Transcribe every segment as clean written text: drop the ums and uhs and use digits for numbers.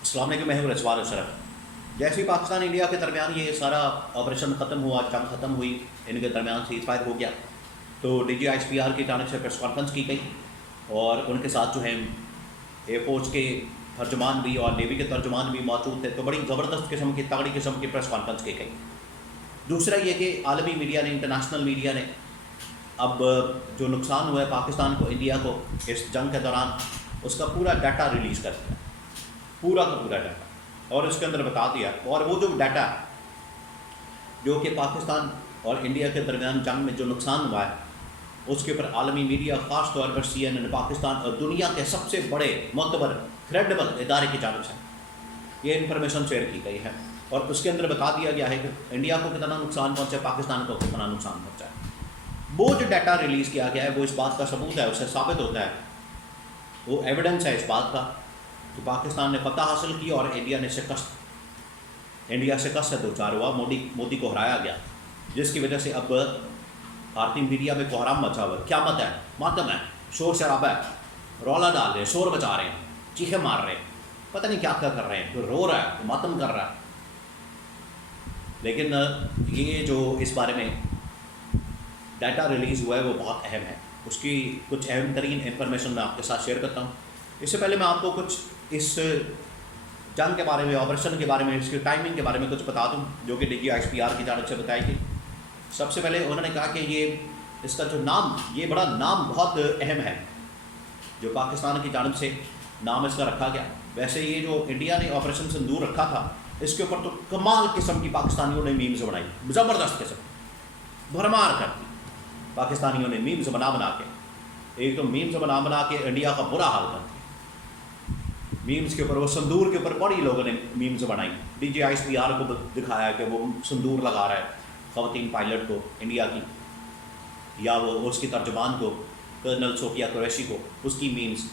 السلام علیکم، میں ہوں رضوان اشرف۔ جیسے ہی پاکستان انڈیا کے درمیان یہ سارا آپریشن ختم ہوا، جنگ ختم ہوئی، ان کے درمیان سیز فائر ہو گیا، تو D G I S P R کی جانب سے پریس کانفرنس کی گئی اور ان کے ساتھ جو ہیں ایئر فورس کے ترجمان بھی اور نیوی کے ترجمان بھی موجود تھے، تو بڑی زبردست قسم کی تگڑی قسم کی پریس کانفرنس کی گئی۔ دوسرا یہ کہ عالمی میڈیا نے، انٹرنیشنل میڈیا نے اب جو نقصان ہوا ہے پاکستان کو، انڈیا کو اس جنگ کے دوران، اس کا پورا ڈیٹا ریلیز کر دیا، پورا کا پورا ڈیٹا، اور اس کے اندر بتا دیا، اور وہ جو ڈیٹا جو کہ پاکستان اور انڈیا کے درمیان جنگ میں جو نقصان ہوا ہے، اس کے اوپر عالمی میڈیا، خاص طور پر سی این این، پاکستان اور دنیا کے سب سے بڑے معتبر کریڈیبل ادارے کی جانب سے یہ انفارمیشن شیئر کی گئی ہے، اور اس کے اندر بتا دیا گیا ہے کہ انڈیا کو کتنا نقصان پہنچا ہے، پاکستان کو کتنا نقصان پہنچا ہے۔ وہ جو ڈیٹا ریلیز کیا گیا ہے وہ اس بات کا ثبوت ہے، اس سے ثابت ہوتا ہے، وہ ایویڈنس ہے اس بات کا کہ پاکستان نے فتح حاصل کی اور انڈیا نے شکست، انڈیا شکست سے دوچار ہوا، مودی کو ہرایا گیا، جس کی وجہ سے اب بھارتی میڈیا میں کوحرام مچا ہوا ہے، قیامت ہے، ماتم ہے، شور شرابہ ہے، رولا ڈال رہے ہیں، شور بچا رہے ہیں، چیخیں مار رہے ہیں، پتہ نہیں کیا کیا کر رہے ہیں، کوئی رو رہا ہے، کوئی ماتم کر رہا ہے۔ لیکن یہ جو اس بارے میں ڈیٹا ریلیز ہوا ہے وہ بہت اہم ہے، اس کی کچھ اہم ترین انفارمیشن میں آپ کے ساتھ شیئر کرتا ہوں۔ اس سے پہلے میں آپ کو کچھ اس جنگ کے بارے میں، آپریشن کے بارے میں، اس کی ٹائمنگ کے بارے میں کچھ بتا دوں جو کہ D G I S P R کی جانب سے بتائی گئی۔ سب سے پہلے انہوں نے کہا کہ یہ اس کا جو نام، یہ بڑا نام بہت اہم ہے جو پاکستان کی جانب سے نام اس کا رکھا گیا۔ ویسے یہ جو انڈیا نے آپریشن سندور رکھا تھا، اس کے اوپر تو کمال قسم کی پاکستانیوں نے میمز بنائی، زبردست قسم، بھرمار کر دی پاکستانیوں نے میمز بنا بنا کے، ایک تو میمز بنا بنا کے انڈیا کا برا حال کر دیا۔ میمز کے اوپر، وہ سندور کے اوپر بڑی لوگوں نے میمز بنائی، D G I S P R کو دکھایا کہ وہ سندور لگا رہا ہے خواتین پائلٹ کو انڈیا کی، یا وہ اس کی ترجمان کو، کرنل صوفیہ قریشی کو، اس کی میمز،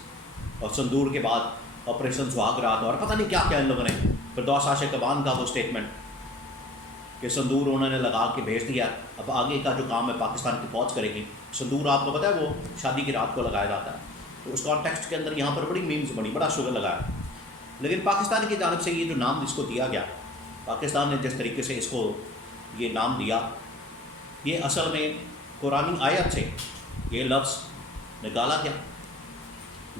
اور سندور کے بعد آپریشن سہاگ رات اور پتہ نہیں کیا کیا ان لوگوں نے، فردوس عاشق اقبال کا وہ اسٹیٹمنٹ کہ سندور انہوں نے لگا کے بھیج دیا، اب آگے کا جو کام ہے پاکستان کی فوج کرے گی۔ سندور آپ کو پتہ ہے وہ شادی کی رات کو لگایا جاتا ہے، تو اس کانٹیکسٹ کے اندر یہاں پر بڑی میمز بنی، بڑا شوگر لگایا۔ لیکن پاکستان کی جانب سے یہ جو نام اس کو دیا گیا، پاکستان نے جس طریقے سے اس کو یہ نام دیا، یہ اصل میں قرآنی آیت سے یہ لفظ نکالا گیا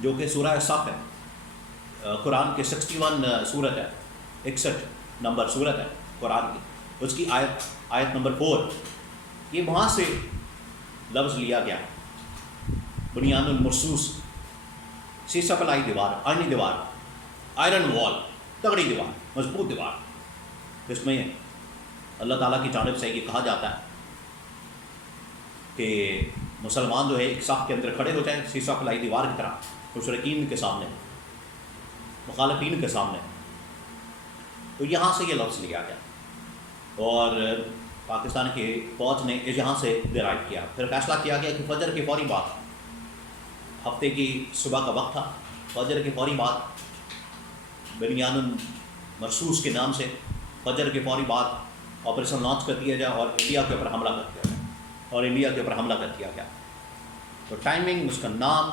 جو کہ سورہ صف ہے، قرآن کے 61 سورت ہے، 61 نمبر سورت ہے قرآن کی، اس کی آیت نمبر 4، یہ وہاں سے لفظ لیا گیا۔ بنیان المرصوص، شیشہ پلائی دیوار، آئینی دیوار، آئرن وال، تگڑی دیوار، مضبوط دیوار، اس میں اللہ تعالیٰ کی جانب سے یہ کہا جاتا ہے کہ مسلمان جو ہے ایک صف کے اندر کھڑے ہو جائیں، شیشہ پلائی دیوار کی طرح، مشرکین کے سامنے، مخالفین کے سامنے۔ تو یہاں سے یہ لفظ لیا گیا اور پاکستان کی فوج نے یہاں سے ڈرائیو کیا۔ پھر فیصلہ کیا گیا کہ فجر کے فوری بعد، ہفتے کی صبح کا وقت تھا، فجر کے فوری بعد بنیان المرصوص کے نام سے فجر کے فوری بعد آپریشن لانچ کر دیا جائے اور انڈیا کے اوپر حملہ کر دیا گیا، اور انڈیا کے اوپر حملہ کر دیا گیا۔ تو ٹائمنگ، اس کا نام،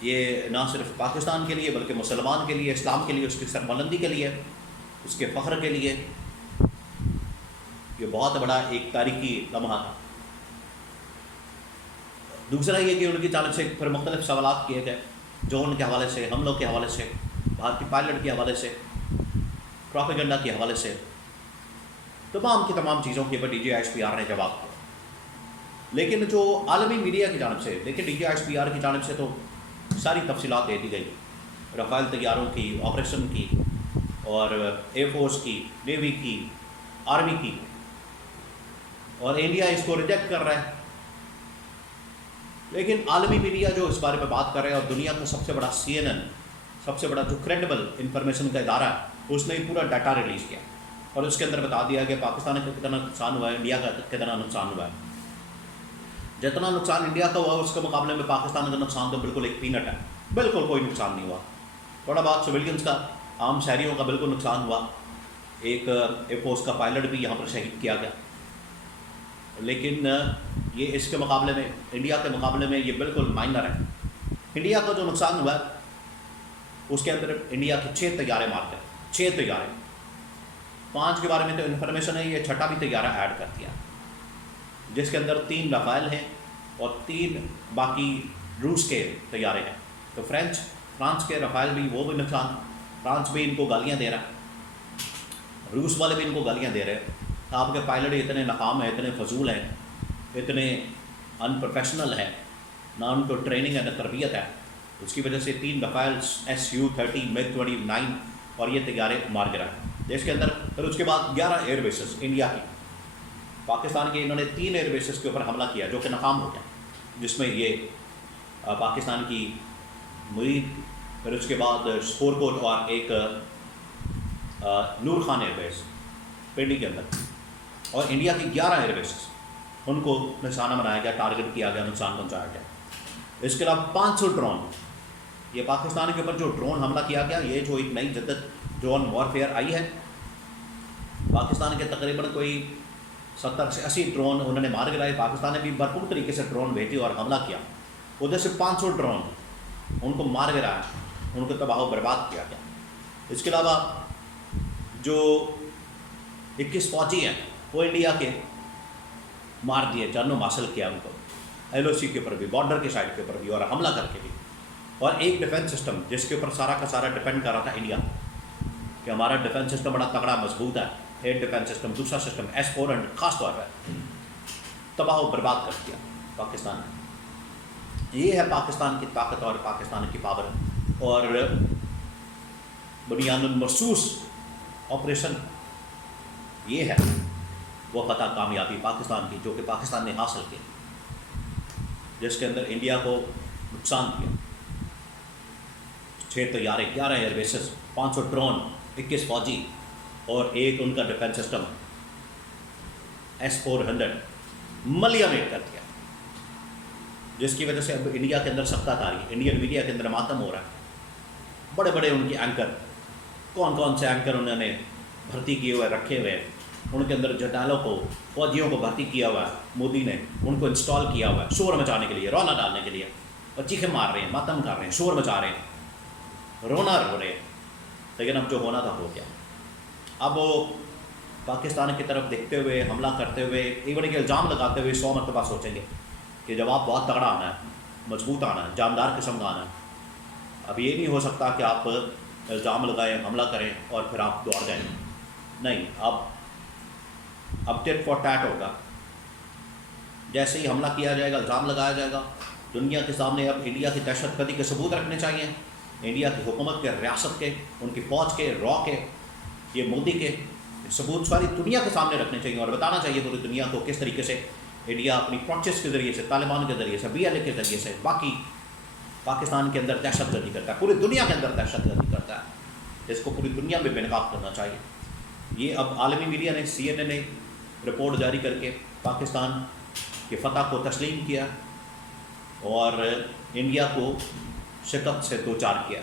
یہ نہ صرف پاکستان کے لیے بلکہ مسلمان کے لیے، اسلام کے لیے، اس کی سربلندی کے لیے، اس کے فخر کے لیے یہ بہت بڑا ایک تاریخی لمحہ تھا۔ دوسرا یہ کہ ان کی جانب سے پھر مختلف سوالات کیے گئے، ڈرون کے حوالے سے، حملوں کے حوالے سے، بھارتی پائلٹ کے حوالے سے، پروپیگنڈا کے حوالے سے، تمام کی تمام چیزوں کے اوپر D G I S P R نے جواب دیا۔ لیکن جو عالمی میڈیا کی جانب سے، لیکن D G I S P R کی جانب سے تو ساری تفصیلات دے دی گئی، رافیل طیاروں کی، آپریشن کی، اور ایئر فورس کی، نیوی کی، آرمی کی، اور انڈیا اس کو ریجیکٹ کر رہا ہے۔ لیکن عالمی میڈیا جو اس بارے میں بات کر رہے ہیں، اور دنیا کا سب سے بڑا سی این این، سب سے بڑا جو کریڈیبل انفارمیشن کا ادارہ ہے، اس نے پورا ڈیٹا ریلیز کیا اور اس کے اندر بتا دیا کہ پاکستان کا کتنا نقصان ہوا ہے، انڈیا کا کتنا نقصان ہوا ہے۔ جتنا نقصان انڈیا کا ہوا اس کے مقابلے میں پاکستان کا نقصان تو بالکل ایک پینٹ ہے، بالکل کوئی نقصان نہیں ہوا۔ تھوڑا بہت سویلینز کا، عام شہریوں کا بالکل نقصان ہوا، ایک ایئر فورس کا پائلٹ بھی یہاں پر شہید کیا گیا، لیکن یہ اس کے مقابلے میں، انڈیا کے مقابلے میں یہ بالکل مائنر ہے۔ انڈیا کا جو نقصان ہوا ہے اس کے اندر انڈیا کے 6 طیارے مار کر 6 طیارے، 5 کے بارے میں تو انفارمیشن ہے، یہ 6واں بھی طیارہ ایڈ کر دیا، جس کے اندر 3 رافیل ہیں اور 3 باقی روس کے طیارے ہیں۔ تو فرانس کے رافیل بھی وہ بھی نقصان، فرانس بھی ان کو گالیاں دے رہا ہے، روس والے بھی ان کو گالیاں دے رہے ہیں، آپ کے پائلٹ اتنے ناکام ہیں، اتنے فضول ہیں، اتنے ان پروفیشنل ہیں، نہ ان کو ٹریننگ ہے نہ تربیت ہے، اس کی وجہ سے 3 رافیل Su-30 MiG-29 اور یہ طیارے مار گرا ہے۔ اس کے اندر پھر اس کے بعد 11 ایئر بیسز انڈیا کی، پاکستان کے انہوں نے 3 ایئر بیسز کے اوپر حملہ کیا جو کہ ناکام ہو گیا، جس میں یہ پاکستان کی مرید، پھر اس کے بعد سپورکوٹ اور ایک نور خان ایئر بیس پنڈی کے اندر، اور انڈیا کی 11 ایئر بیسز ان کو نشانہ بنایا گیا، ٹارگٹ کیا گیا، نقصان پہنچایا گیا۔ اس کے علاوہ 500 ڈرون، یہ پاکستان کے اوپر جو ڈرون حملہ کیا گیا، یہ جو ایک نئی جدت ڈرون وارفیئر آئی ہے، پاکستان کے تقریباً کوئی 70 سے 80 ڈرون انہوں نے مار گرائے، پاکستان نے بھی بھرپور طریقے سے ڈرون بھیجی اور حملہ کیا، ادھر سے 500 ڈرون ان کو مار گرایا، ان کو تباہ و برباد کیا گیا۔ اس کے علاوہ جو 21 فوجی ہیں وہ انڈیا کے مار دیے، جانوں حاصل کیا ان کو، LOC کے اوپر بھی، بارڈر کے سائڈ کے اوپر بھی، اور حملہ کر کے بھی، اور ایک ڈیفنس سسٹم جس کے اوپر سارا کا سارا ڈپینڈ کر رہا تھا انڈیا، کہ ہمارا ڈیفنس سسٹم بڑا تگڑا مضبوط ہے، ایئر ڈیفنس سسٹم، دوسرا سسٹم S-400 خاص طور پر تباہ و برباد کر دیا پاکستان نے۔ یہ ہے پاکستان کی طاقت اور پاکستان کی پاور، اور بنیاد المرصوص آپریشن یہ ہے وہ فتح کامیابی پاکستان کی، جو کہ پاکستان نے حاصل کی، جس کے اندر انڈیا کو نقصان کیا، 6 طیارے، 11 ایئر بیسز، 500 ڈرون، 21 فوجی اور ایک ان کا ڈیفنس سسٹم S-400 ملیامیٹ کر دیا، جس کی وجہ سے اب انڈیا کے اندر سختہ تاری، انڈین میڈیا کے اندر ماتم ہو رہا ہے۔ بڑے بڑے ان کے اینکر، کون کون سے اینکر انہوں نے بھرتی کیے ہوئے رکھے ہوئے، ان کے اندر جرنیلوں کو، فوجیوں کو بھرتی کیا ہوا ہے، مودی نے ان کو انسٹال کیا ہوا ہے شور مچانے کے لیے، رونا ڈالنے کے لیے، اور چیخیں مار رہے ہیں، ماتم کر رہے ہیں، شور مچا رہے ہیں، رونا رو رہے ہیں، لیکن اب جو ہونا تھا ہو گیا۔ اب وہ پاکستان کی طرف دیکھتے ہوئے، حملہ کرتے ہوئے، ایون کہ الزام لگاتے ہوئے 100 مرتبہ سوچیں گے کہ جواب بہت تگڑا آنا ہے، مضبوط آنا ہے، جاندار قسم کا آنا ہے۔ اب یہ نہیں ہو سکتا کہ آپ الزام لگائیں، حملہ کریں اور پھر آپ دوڑ جائیں، نہیں، اب ٹٹ فار ٹیٹ ہوگا۔ جیسے ہی حملہ کیا جائے گا، الزام لگایا جائے گا، دنیا کے سامنے اب انڈیا کی دہشت گردی کے ثبوت رکھنے چاہیے، انڈیا کی حکومت کے، ریاست کے، ان کی فوج کے، را کے، یہ مودی کے ثبوت ساری دنیا کے سامنے رکھنے چاہیے، اور بتانا چاہیے پوری دنیا کو کس طریقے سے انڈیا اپنی پروکسیز کے ذریعے سے، طالبان کے ذریعے سے، BLA کے ذریعے سے باقی پاکستان کے اندر دہشت گردی کرتا ہے، پوری دنیا کے اندر دہشت گردی کرتا ہے، اس کو پوری دنیا میں بے نقاب کرنا چاہیے۔ یہ اب عالمی میڈیا نے، CNN نے رپورٹ جاری کر کے پاکستان کی فتح کو تسلیم کیا اور انڈیا کو شکست سے دوچار کیا۔